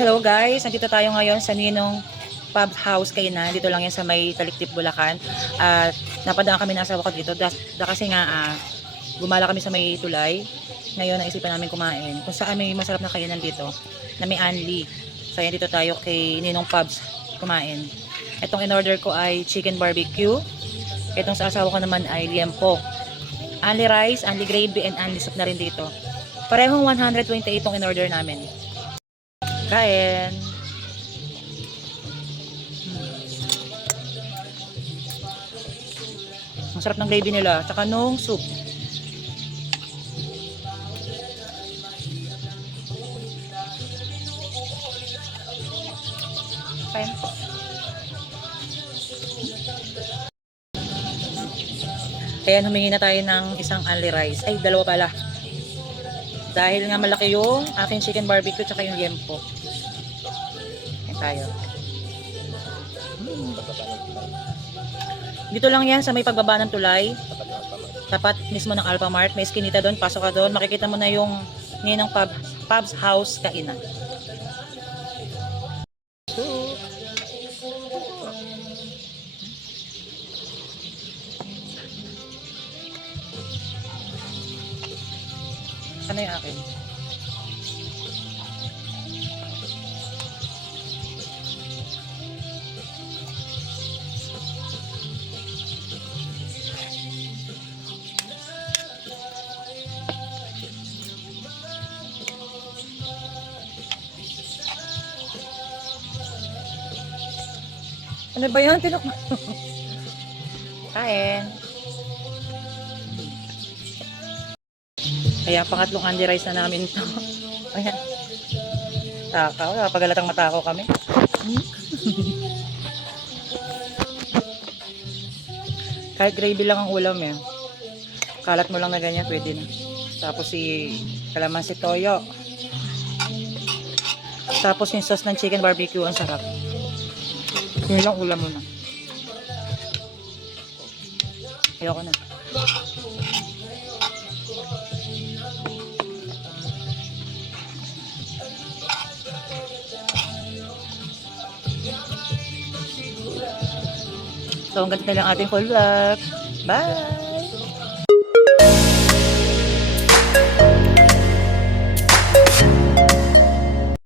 Hello guys, nandito tayo ngayon sa Ninong Pub House Kainan. Dito lang yan sa may Taliktik, Bulacan. At napadaan kami ng asawa ko dito kasi nga gumala kami sa may tulay. Ngayon naisipan namin kumain. Kung saan may masarap na kainan dito na may Anli. So yan, dito tayo kay Ninong Pubs kumain. Itong in-order ko ay chicken barbecue. Itong sa asawa ko naman ay liempo. Anli rice, Anli gravy, and Anli soup na rin dito. Parehong 128 itong in-order namin. Kain. Ang sarap ng gravy nila, tsaka nung soup. Kain. Ayan, humingi na tayo ng isang Anli rice. Ay, dalawa pala. Dahil nga malaki yung aking chicken barbecue tsaka yung liempo. Ayan tayo. Dito lang yan sa may pagbaba ng tulay. Tapat mismo ng Alphamart. May eskinita doon. Pasok ka doon. Makikita mo na yung Ninong Pubs House Kainan. Ano yung akin? Ano ba yun? Kain. Ayan, pangatlong Anli rice na namin ito. Ayan. Takaw. Napagalatang matakaw kami. Kahit gravy lang ang ulam eh. Kalat mo lang na ganyan, pwede na. Tapos si kalamansi toyo. Tapos yung sauce ng chicken barbecue, ang sarap. Yun lang ulam mo na. Ayoko na. So, hanggang na lang ating full vlog. Bye!